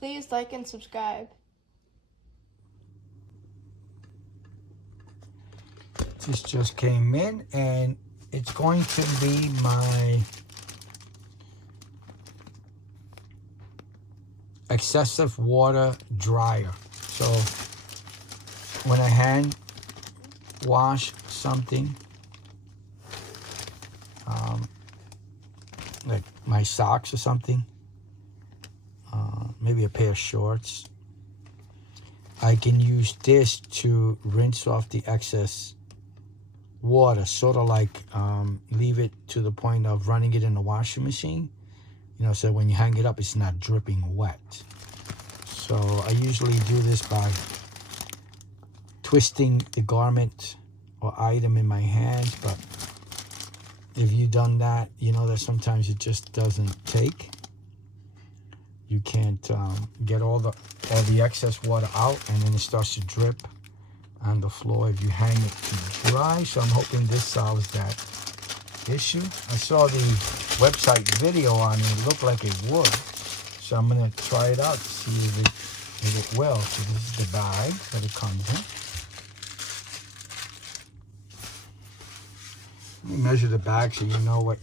Please like and subscribe. This just came in, and it's going to be my excessive water dryer. So when I hand wash something, like my socks or something, maybe a pair of shorts, I can use this to rinse off the excess water, sort of like leave it to the point of running it in the washing machine, so when you hang it up, it's not dripping wet. So I usually do this by twisting the garment or item in my hands, but if you've done that, you know that sometimes it just doesn't take. You can't get all the excess water out, and then it starts to drip on the floor if you hang it to dry. So I'm hoping this solves that issue. I saw the website video on it. It looked like it would. So I'm going to try it out to see if it will. So this is the bag that it comes in. Let me measure the bag so you know what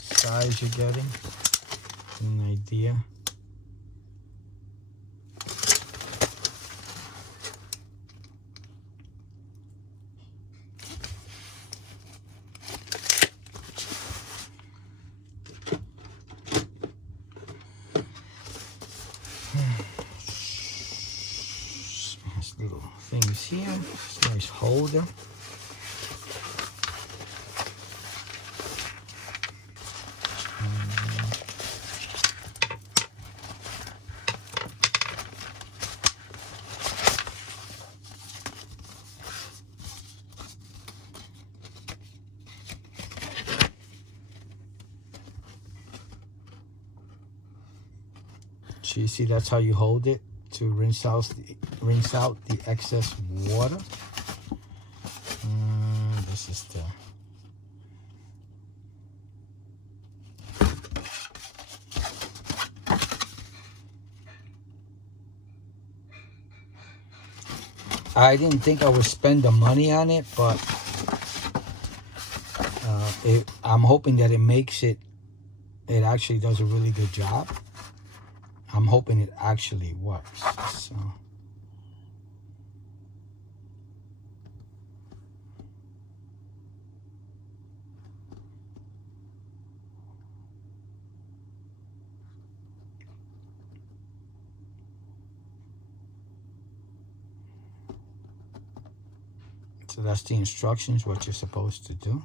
size you're getting. An idea. Little things here. It's a nice holder. So you see, that's how you hold it to rinse out the excess water. This is the I didn't think I would spend the money on it, but I'm hoping that it actually does a really good job. I'm hoping it actually works. So that's the instructions, what you're supposed to do.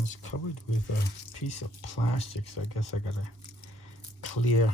It's covered with a piece of plastic, so I guess I gotta clear.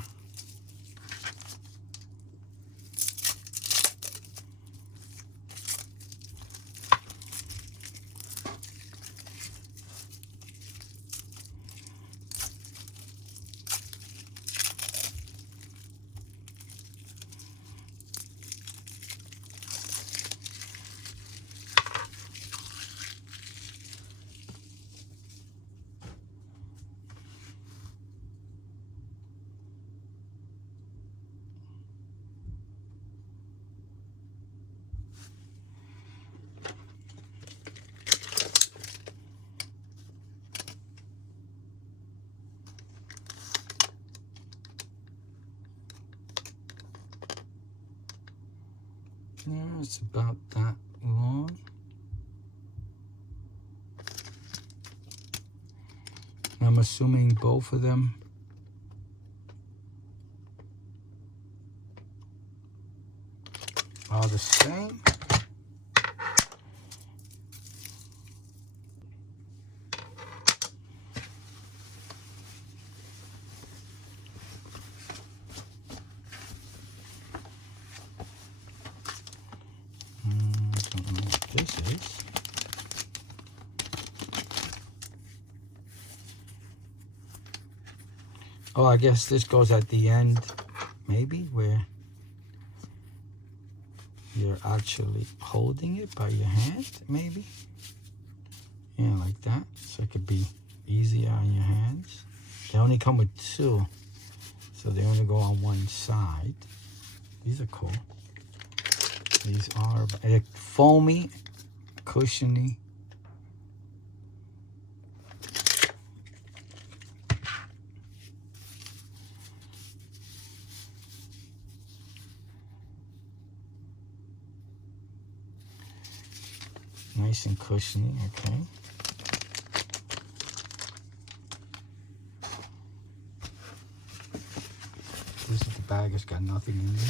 Yeah, it's about that long. I'm assuming both of them are the same. Don't know what this is. Oh, I guess this goes at the end, maybe, where you're actually holding it by your hand, maybe. Yeah, like that. So it could be easier on your hands. They only come with two, so they only go on one side. These are cool. These are foamy, cushiony. Nice and cushiony, okay. This is the bag, it's got nothing in there.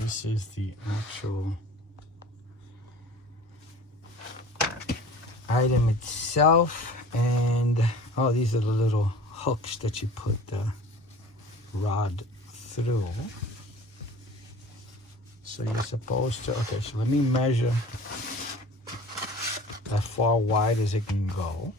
This is the actual item itself, and oh, these are the little hooks that you put the rod through. So you're supposed to, okay, so let me measure as far wide as it can go.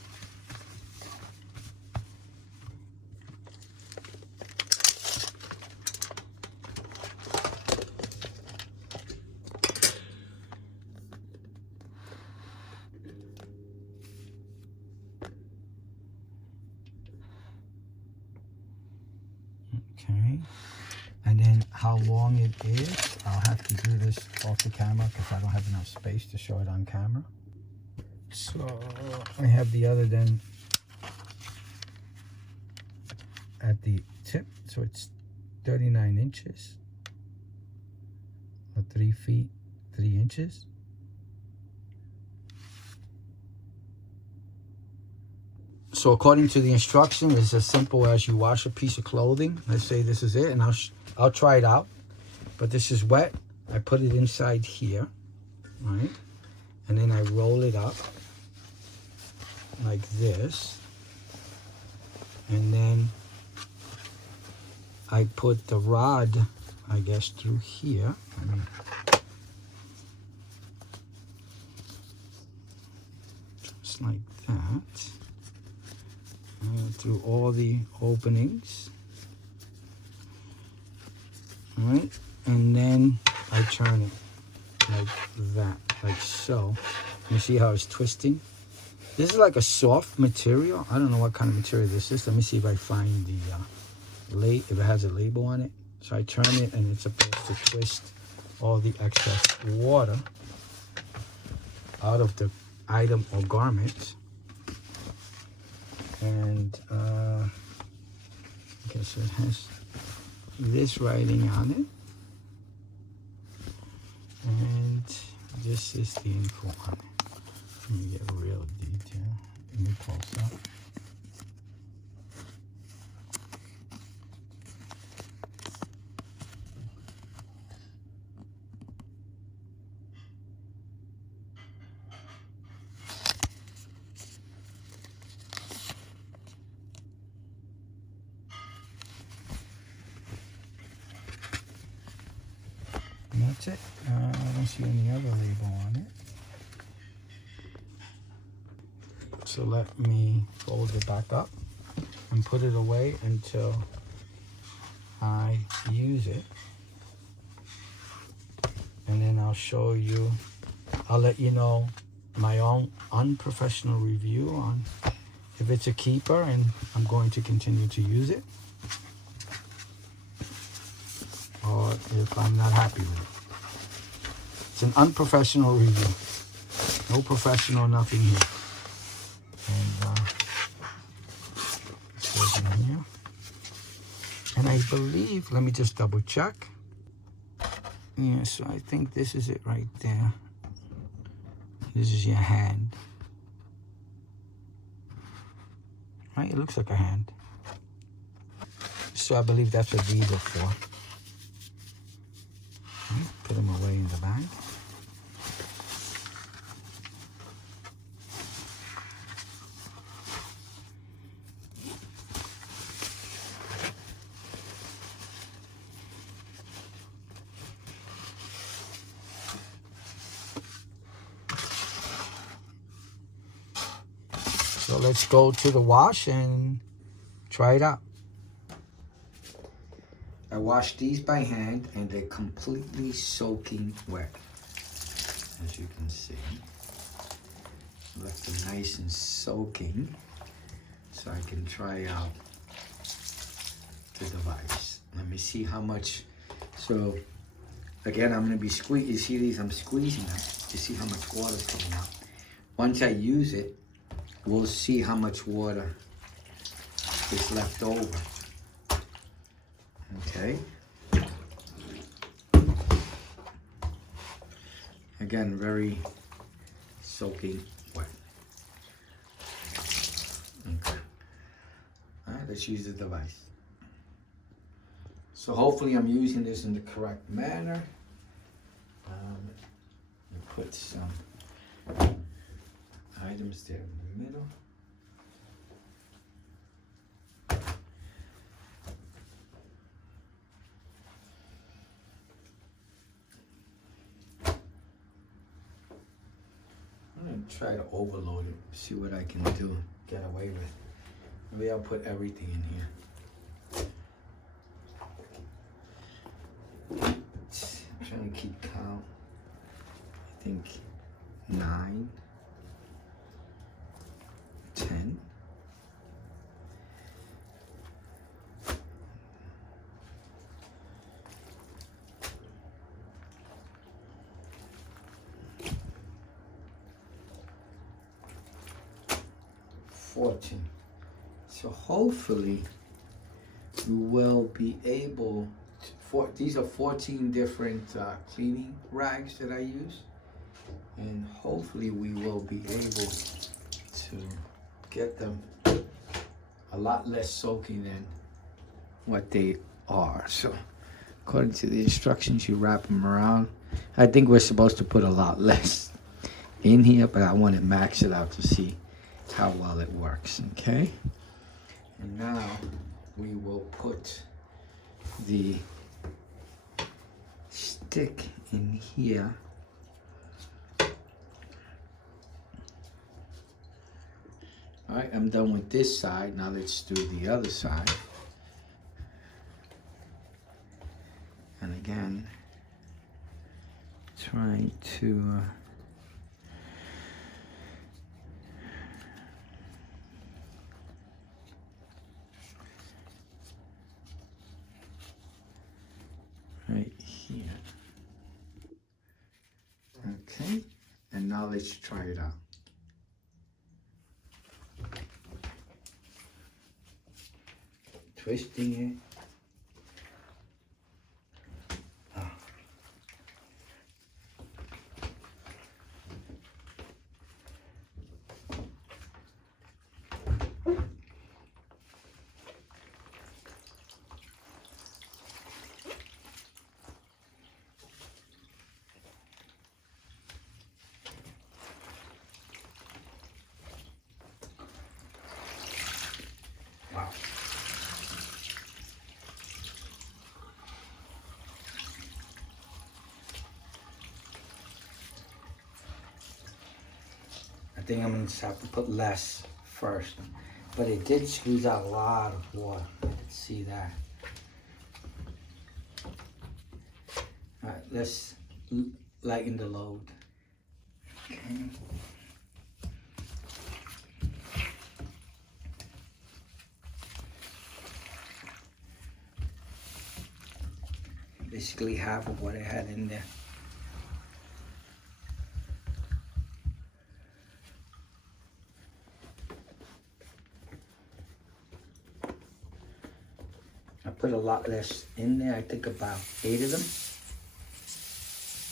Okay, and then how long it is, I'll have to do this off the camera because I don't have enough space to show it on camera. So I have the other then at the tip, so it's 39 inches, or 3 feet 3 inches. So according to the instruction, it's as simple as you wash a piece of clothing. Let's say this is it, and I'll try it out. But this is wet. I put it inside here, right? And then I roll it up like this. And then I put the rod, I guess, through here. Just like that. Through all the openings. All right, and then I turn it like that, like so. You see how it's twisting? This is like a soft material. I don't know what kind of material this is. Let me see if I find the if it has a label on it. So I turn it, and it's supposed to twist all the excess water out of the item or garment. And okay, so it has this writing on it, and this is the info on it. Let me get real detail. Let me close up. And that's it. I don't see any other label on it. So let me fold it back up and put it away until I use it. And then I'll show you, I'll let you know my own unprofessional review on if it's a keeper and I'm going to continue to use it, or if I'm not happy with it. It's an unprofessional review. No professional, nothing here. And it goes in here. And I believe, let me just double check. Yeah, so I think this is it right there. This is your hand. Right, it looks like a hand. So I believe that's what these are for. Right, put them away in the bag. So let's go to the wash and Try it out. I washed these by hand and they're completely soaking wet. As you can see. Left them nice and soaking so I can try out the device. Let me see how much. So again, I'm going to be squeezing. You see these? I'm squeezing them. You see how much water is coming out. Once I use it, we'll see how much water is left over. Okay. Again, very soaking wet. Okay. All right, let's use the device. So hopefully I'm using this in the correct manner. Put some items there in the middle. I'm going to try to overload it, see what I can do, get away with. Maybe I'll put everything in here. I'm trying to keep count. I think 9, 10. So hopefully you will be able to, these are 14 different cleaning rags that I use, and hopefully we will be able to get them a lot less soaking than what they are. So according to the instructions, you wrap them around. I think we're supposed to put a lot less in here, but I want to max it out to see how well it works. Okay, and now we will put the stick in here. All right, I'm done with this side. Now let's do the other side. And again, trying to right here. Okay, and now let's try it out. Twisting it. Wow. I think I'm going to have to put less first, but it did squeeze out a lot of water. I can see that. All right, let's lighten the load. Okay. Basically half of what I had in there. I put a lot less in there. I think about 8 of them.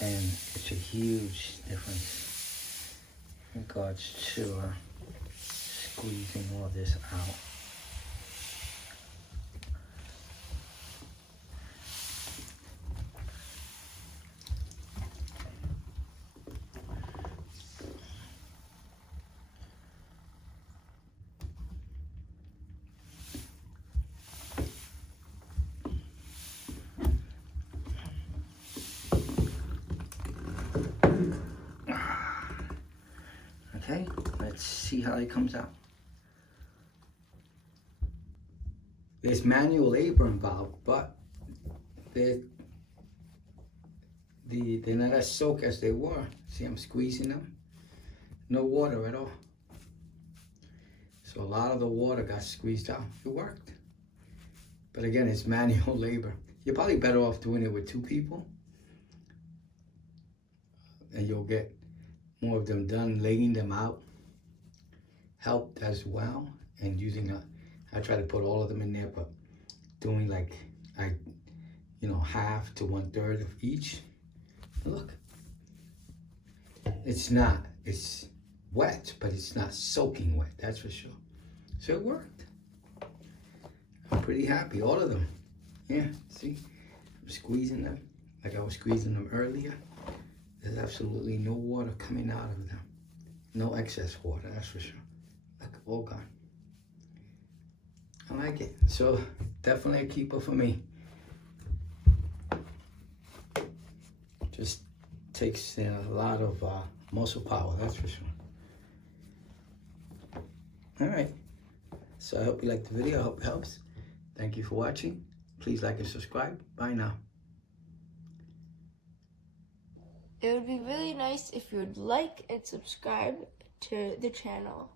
And it's a huge difference in regards to squeezing all this out. Okay, let's see how it comes out. There's manual labor involved, but they're not as soaked as they were. See, I'm squeezing them. No water at all. So a lot of the water got squeezed out. It worked. But again, it's manual labor. You're probably better off doing it with 2 people. And you'll get more of them done, laying them out. Helped as well. And using I try to put all of them in there, but doing like, half to 1/3 of each. Look. It's wet, but it's not soaking wet, that's for sure. So it worked. I'm pretty happy, all of them. Yeah, see, I'm squeezing them like I was squeezing them earlier. There's absolutely no water coming out of them. No excess water, that's for sure. Look, all gone. I like it. So definitely a keeper for me. Just takes a lot of muscle power, that's for sure. All right. So I hope you liked the video. I hope it helps. Thank you for watching. Please like and subscribe. Bye now. It would be really nice if you would like and subscribe to the channel.